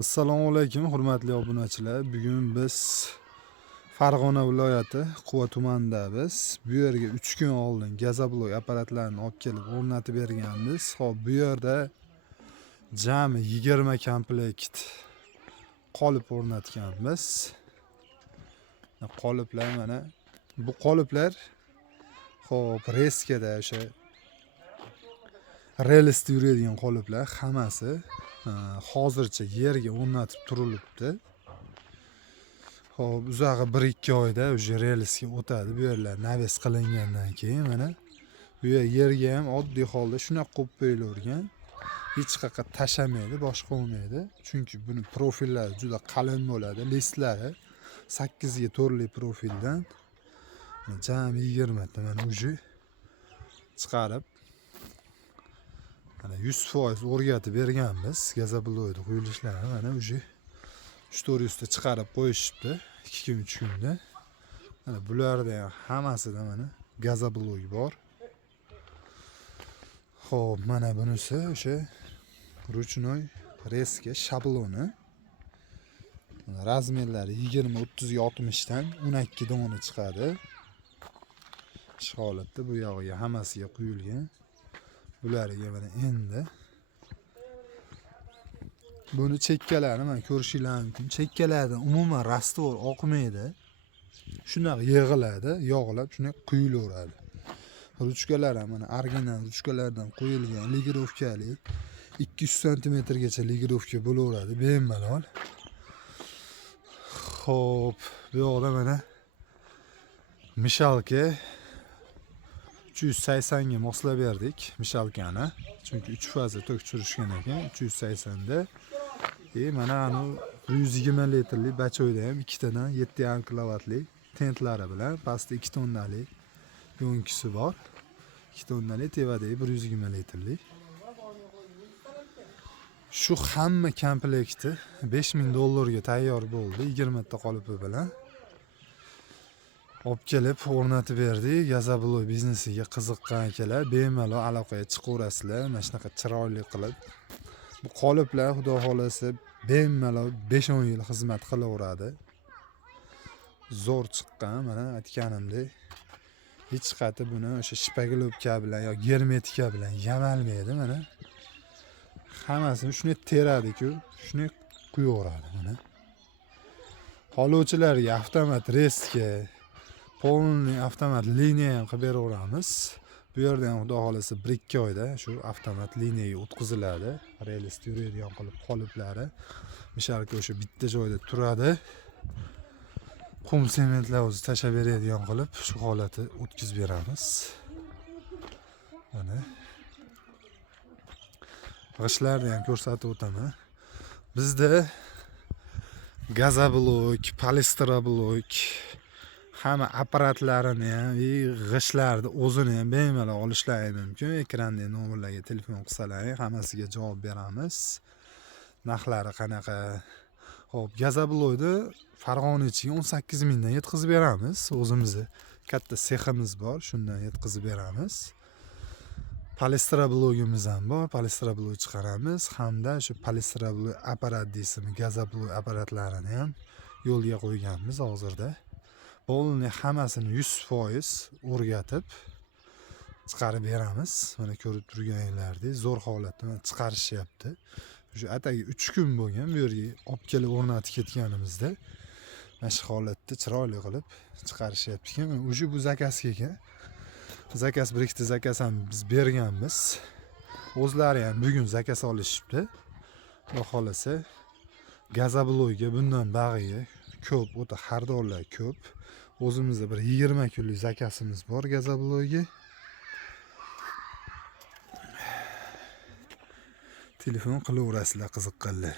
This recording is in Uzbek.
Assalomu alaykum hurmatli obunachilar. Bugun biz Farg'ona viloyati Quva tumanidamiz. Bu yerga 3 kun oldin gazobloy apparatlarini olib kelib o'rnatib berganmiz. Xo'p, bu yerda jami 20 komplekt qolip o'rnatganmiz. Qoliplar mana bu qoliplar xo'p, reskada o'sha relsda yuradigan qoliplar hammasi hozircha yerga o'rnatib turilibdi. Xo'p, uzog'i 1-2 oyda o'sha relsga o'tadi. Bu yerlar naves qilingandan keyin mana bu yerga ham oddiy holda shunaqa qo'yib qo'yilavergan. Hech qayerga tashamaydi, boshqa bo'lmaydi. Chunki buni profillari juda qalin bo'ladi. Listlari 8 ga 4 profildan jami 20 ta mana o'sha chiqarib mana 100% o'rgatib berganmiz. Gazobloyni qo'yilishlari mana o'sha 3-400 ta chiqarib qo'yishibdi 2 kun 3 kunda. Mana bularda ham hammasida mana gazobloy bor. Xo'p, mana bunisi o'sha ruchnoy reska shabloni. Razmerlari 20-30 ga 60 dan 12 dona chiqadi. Shu holatda bu yog'iga hammasiga quyilgan. Bularga mana endi buni chekkalari mana ko'rishingiz mumkin. Chekkalarda umuman rastvor oqmaydi. Shunaqa yig'iladi, yog'lab shunaqa quyilaveradi. Ruchkalar ham mana original ruchkalardan qo'yilgan ligirovkali 200 cm gacha ligirovka bo'laveradi bemalol. Xo'p, bu yoqda mana mishalka 380 ga moslab berdik mishalkani. Chunki 3 faza tok tushirishgan ekan 380 da. Mana anu 120 litrli bachoyda ham ikkitadan 7,5 kilovatli tentlari bilan pastda 2 tonnali yo'nkisi bor. 2 tonnali tevadagi 120 litrli. Shu hamma komplekti $5000 ga tayyor bo'ldi 20 ta qolipi bilan. Olib kelib o'rnatib berdik. Gazobloy biznesiga qiziqqan akalar bemalol aloqaga chiqaverasizlar. Mana shunaqa chiroyli qilib. Bu qoliplar xudo xolasa bemalol 5-10 yil xizmat qilaveradi. Zo'r chiqqan, mana aytganimdek. Hech qayta buni o'sha shpagilovka bilan yoki germetika bilan yamalmaydi mana. Hammasini shunday teradi-ku, shunday quyaveradi mana. Holovchilarga avtomat reska, polniy avtomat liniya ham qilib beraveramiz. Bu yerda ham xudo xolasa 1-2 oyda shu avtomat liniyaga o'tkaziladi. Relsda yuradigan qilib qoliplari. Mishalki o'sha bitta joyda turadi. Qum sementlar o'zi tashab beradigan qilib shu holatni o'tkazib beramiz. Mana g'ishlarni ham ko'rsatib o'taman. Bizda gazobloy, polistrobloy hamma apparatlarini ham, g'ishlarni o'zini ham bemalol olishlari mumkin. Ekrandagi nomerlarga telefon qilsalaring, hammasiga javob beramiz. Narxlari qanaqa? Xo'p, gazobloyni Farg'ona ichiga 18 mingdan yetkazib beramiz. O'zimizni katta seximiz bor, shundan yetkazib beramiz. Polistrobloyimiz ham bor, polistrobloy chiqaramiz. Hamda shu polistrobloy apparat deysizmi, gazobloy apparatlarini ham yo'lga qo'yganmiz hozirda. Polniy hammasini 100% o'rgatib chiqarib beramiz. Mana ko'rib turganinglardek zo'r holatda chiqarishyapti. Shu atagi 3 kun bo'lgan bu yerga olib kelib o'rnatib ketganimizda mana shu holatda chiroyli qilib chiqarishyapti ekan. O'sha bu zakazga ekan. Zakaz bir ikkita zakaz ham biz berganmiz. O'zlari ham bugun zakaz olishibdi. Xudo xolasa gazobloyga bundan bag'iga ko'p, o'ta xaridorlar ko'p. O'zimizda bir 20 kunlik zakazimiz bor gazobloyga. Telefon qilaverasizlar qiziqqanlar.